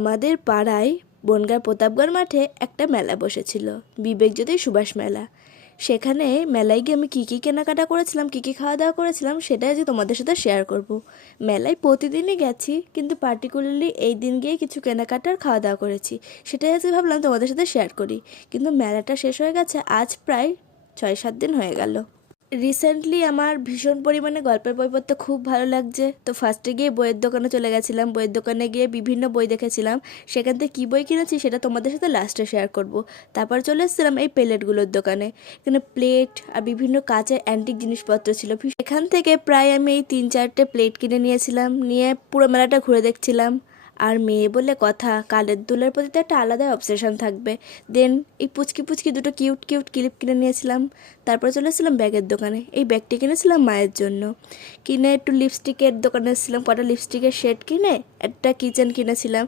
আমাদের পাড়ায় বনগাঁ প্রতাপগড় মাঠে একটা মেলা বসেছিল, বিবেকজ্যোতি সুভাষ মেলা। সেখানে মেলায় গিয়ে আমি কী কী কেনাকাটা করেছিলাম, কী কী খাওয়া দাওয়া করেছিলাম, সেটাই আজ তোমাদের সাথে শেয়ার করব। মেলায় প্রতিদিনই গেছি, কিন্তু পার্টিকুলারলি এই দিন গিয়ে কিছু কেনাকাটার খাওয়া দাওয়া করেছি, সেটাই আজ ভাবলাম তোমাদের সাথে শেয়ার করি। কিন্তু মেলাটা শেষ হয়ে গেছে আজ প্রায় 6-7 দিন হয়ে গেল। রিসেন্টলি আমার ভীষণ পরিমাণে গল্পের বই পড়তে খুব ভালো লাগছে, তো ফার্স্টে গিয়ে বইয়ের দোকানে চলে গেছিলাম। বইয়ের দোকানে গিয়ে বিভিন্ন বই দেখেছিলাম, সেখান থেকে কী বই কিনেছি সেটা তোমাদের সাথে লাস্টে শেয়ার করব। তারপর চলে এসেছিলাম এই প্লেটগুলোর দোকানে। এখানে প্লেট আর বিভিন্ন কাচের অ্যান্টিক জিনিসপত্র ছিল। এখান থেকে প্রায় আমি এই 3-4টে প্লেট কিনে নিয়েছিলাম, নিয়ে পুরো মেলাটা ঘুরে দেখছিলাম। আর মেয়ে বলে কথা, কানের দুলের প্রতি তো একটা আলাদাই অবসেশন থাকবে। দেন এই পুচকি পুচকি দুটো কিউট কিউট ক্লিপ কিনে নিয়েছিলাম। তারপরে চলে এসেছিলাম ব্যাগের দোকানে। এই ব্যাগটি কিনেছিলাম মায়ের জন্য। কিনে একটু লিপস্টিকের দোকানে এসেছিলাম, কটা লিপস্টিকের শেড কিনে একটা কিচেন কিনেছিলাম।